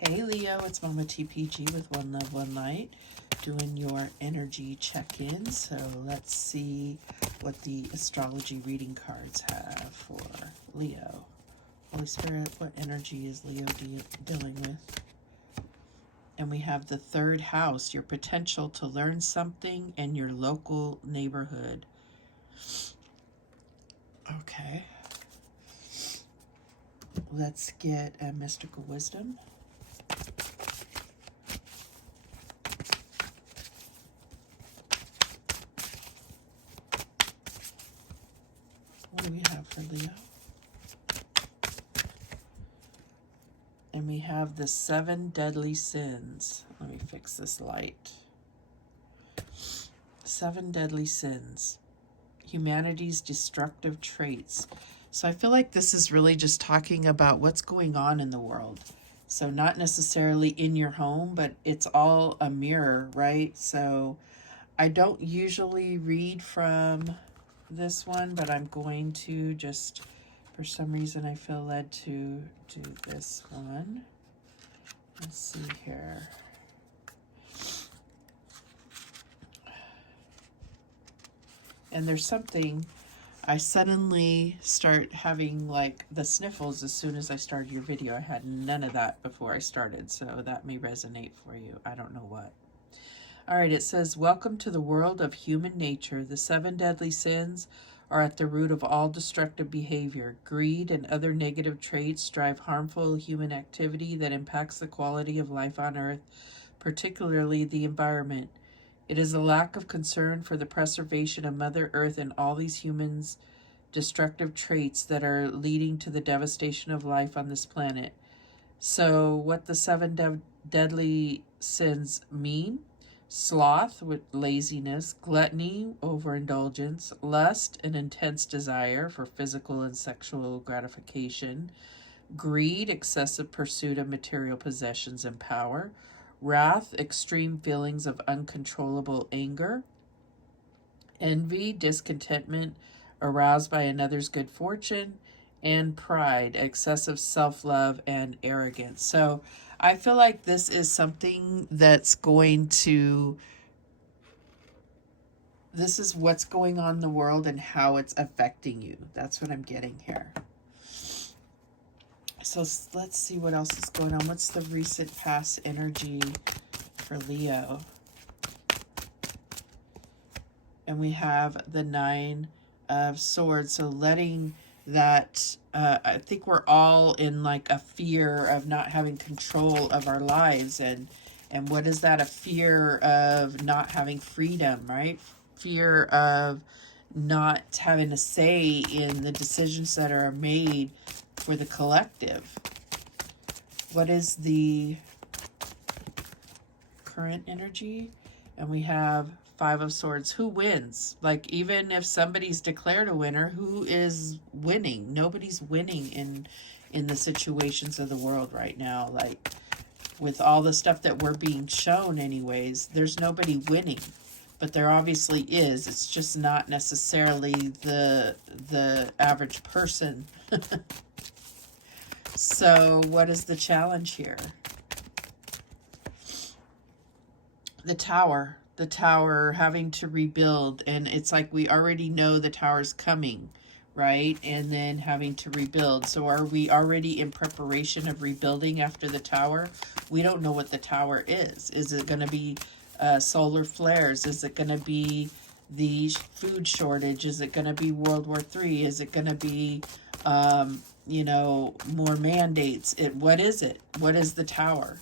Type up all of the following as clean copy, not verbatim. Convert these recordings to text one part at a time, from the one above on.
Hey Leo, it's Mama TPG with One Love, One Light, doing your energy check-in. So let's see what the astrology reading cards have for Leo. Holy Spirit, what energy is Leo dealing with? And we have the third house, your potential to learn something in your local neighborhood. Okay. Let's get a mystical wisdom. What do we have for Leo? And we have the 7 deadly sins. Let me fix this light. 7 deadly sins. Humanity's destructive traits. So I feel like this is really just talking about what's going on in the world. So not necessarily in your home, but it's all a mirror, right? So I don't usually read from this one, but I'm going to just, for some reason, I feel led to do this one. Let's see here. And there's something, I suddenly start having like the sniffles as soon as I started your video. I had none of that before I started, so that may resonate for you. I don't know what. All right, it says, welcome to the world of human nature. The 7 deadly sins are at the root of all destructive behavior. Greed and other negative traits drive harmful human activity that impacts the quality of life on Earth, particularly the environment. It is a lack of concern for the preservation of Mother Earth and all these humans' destructive traits that are leading to the devastation of life on this planet. So what the 7 deadly sins mean? Sloth, with laziness, gluttony, overindulgence, lust, an intense desire for physical and sexual gratification, greed, excessive pursuit of material possessions and power, wrath, extreme feelings of uncontrollable anger, envy, discontentment aroused by another's good fortune, and pride, excessive self-love and arrogance. So I feel like this is something that's going to, this is what's going on in the world and how it's affecting you. That's what I'm getting here. So let's see what else is going on. What's the recent past energy for Leo? And we have the 9 of Swords. So letting that, I think we're all in like a fear of not having control of our lives. And what is that? A fear of not having freedom, right? Fear of not having a say in the decisions that are made for the collective. What is the current energy? And we have 5 of Swords. Who wins? Like, even if somebody's declared a winner, who is winning? Nobody's winning in the situations of the world right now. Like, with all the stuff that we're being shown anyways, there's nobody winning. But there obviously is. It's just not necessarily the average person. So what is the challenge here? The Tower. The Tower, having to rebuild. And it's like we already know the Tower's coming, right? And then having to rebuild. So are we already in preparation of rebuilding after the Tower? We don't know what the Tower is. Is it going to be solar flares? Is it going to be the food shortage? Is it going to be World War III? Is it going to be, you know, more mandates? What is it? What is the Tower?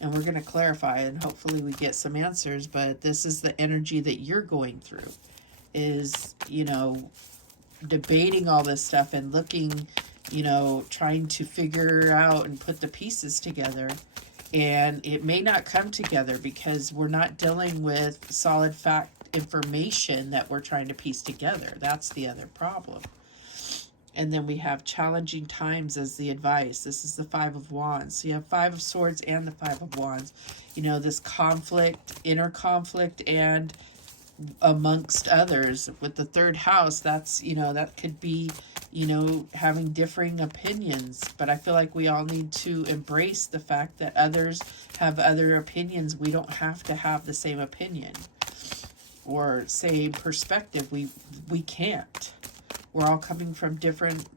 And we're going to clarify, and hopefully we get some answers, but this is the energy that you're going through, is, you know, debating all this stuff and looking, you know, trying to figure out and put the pieces together. And it may not come together because we're not dealing with solid fact information that we're trying to piece together. That's the other problem. And then we have challenging times as the advice. This is the 5 of Wands. So you have 5 of Swords and the 5 of Wands. You know, this conflict, inner conflict, and amongst others. With the 3rd house, that's, you know, that could be, you know, having differing opinions. But I feel like we all need to embrace the fact that others have other opinions. We don't have to have the same opinion or same perspective. We can't. We're all coming from different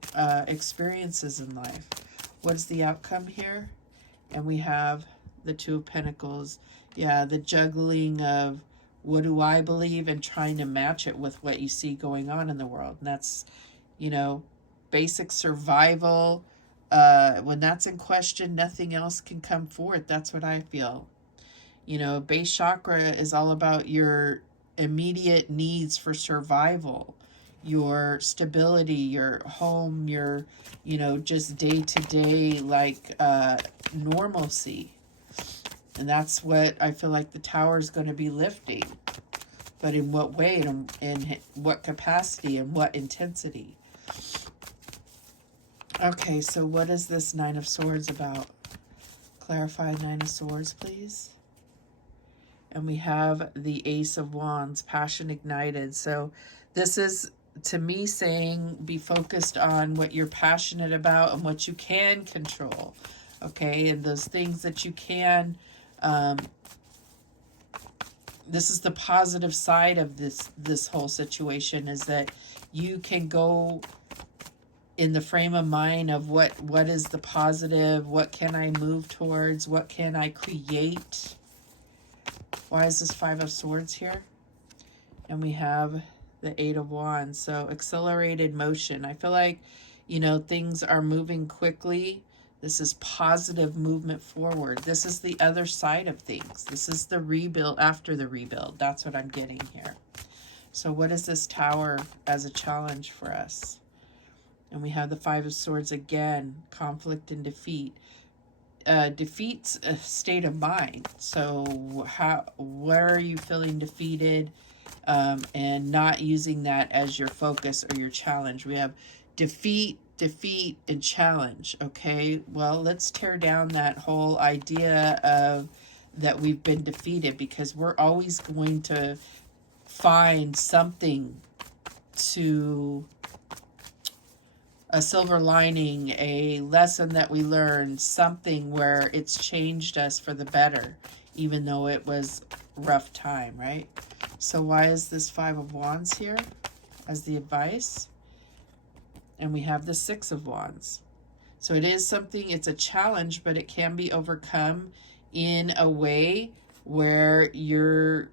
experiences in life. What's the outcome here? And we have the Two of Pentacles. Yeah, the juggling of what do I believe and trying to match it with what you see going on in the world. And that's, you know, basic survival. When that's in question, nothing else can come forth. That's what I feel. You know, base chakra is all about your immediate needs for survival, your stability, your home, your, you know, just day-to-day, like, normalcy. And that's what I feel like the Tower is going to be lifting. But in what way, and in what capacity, and what intensity? Okay, so what is this Nine of Swords about? Clarify Nine of Swords, please. And we have the Ace of Wands, passion ignited. So this is, to me, saying be focused on what you're passionate about and what you can control. Okay, and those things that you can... this is the positive side of this whole situation, is that you can go in the frame of mind of what is the positive, what can I move towards, what can I create. Why is this Five of Swords here? And we have the Eight of Wands. So accelerated motion. I feel like, you know, things are moving quickly. This is positive movement forward. This is the other side of things. This is the rebuild after the rebuild. That's what I'm getting here. So what is this Tower as a challenge for us? And we have the Five of Swords again, conflict and defeat. Defeat's a state of mind. So where are you feeling defeated, and not using that as your focus or your challenge? We have defeat, and challenge. Okay, well, let's tear down that whole idea of that we've been defeated, because we're always going to find something to, a silver lining, a lesson that we learned, something where it's changed us for the better, even though it was rough time, right? So why is this Five of Wands here as the advice? And we have the Six of Wands. So it is something, it's a challenge, but it can be overcome in a way where you're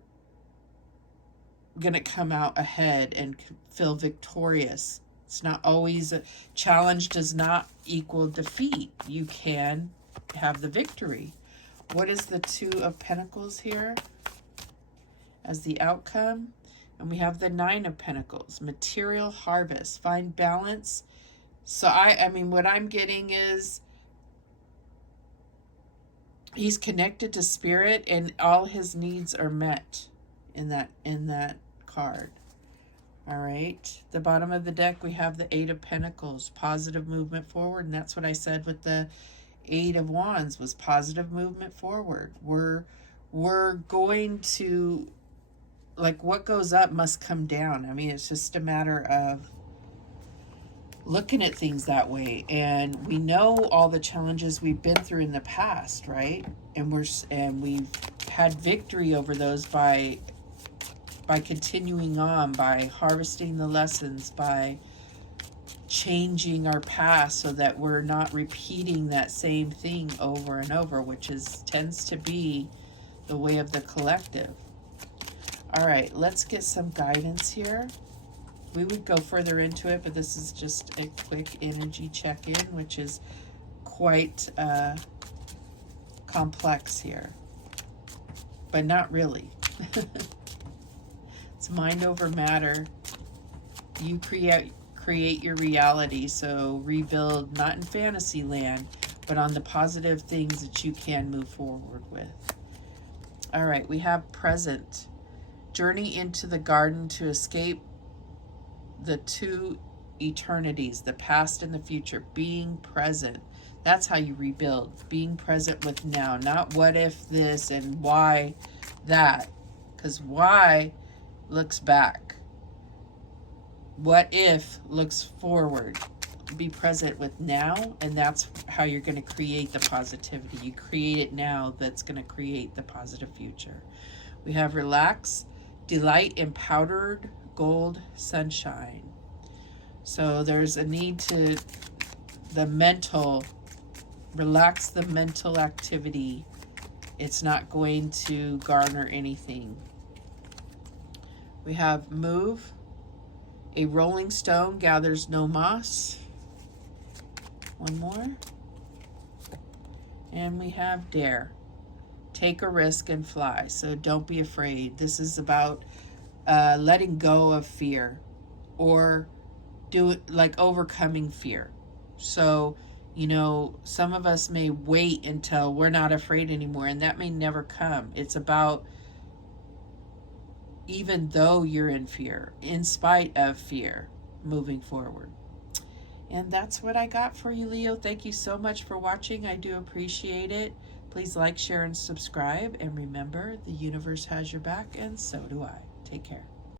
going to come out ahead and feel victorious. It's not always a challenge, does not equal defeat. You can have the victory. What is the Two of Pentacles here as the outcome? And we have the Nine of Pentacles, material harvest, find balance. So I mean, what I'm getting is he's connected to spirit and all his needs are met in that card. All right. The bottom of the deck, we have the Eight of Pentacles, positive movement forward. And that's what I said with the Eight of Wands, was positive movement forward. We're going to, like, what goes up must come down. I mean, it's just a matter of looking at things that way. And we know all the challenges we've been through in the past, right? And we've had victory over those by continuing on, by harvesting the lessons, by changing our past so that we're not repeating that same thing over and over, which tends to be the way of the collective. All right, let's get some guidance here. We would go further into it, but this is just a quick energy check-in, which is quite complex here, but not really. It's mind over matter. You create your reality, so rebuild not in fantasy land, but on the positive things that you can move forward with. All right, we have present. Journey into the garden to escape the two eternities, the past and the future. Being present. That's how you rebuild. Being present with now, not what if this and why that. Because why looks back. What if looks forward. be present with now, and that's how you're going to create the positivity. You create it now, that's going to create the positive future. We have relax, delight in powdered gold sunshine. So there's a need to relax the mental activity. It's not going to garner anything. We have move. A rolling stone gathers no moss. One more. And we have dare. Take a risk and fly. So don't be afraid. This is about letting go of fear, or do it like overcoming fear. So, you know, some of us may wait until we're not afraid anymore, and that may never come. It's about, even though you're in fear, in spite of fear, moving forward. And that's what I got for you, Leo. Thank you so much for watching. I do appreciate it. Please like, share, and subscribe. And remember, the universe has your back, and so do I. Take care.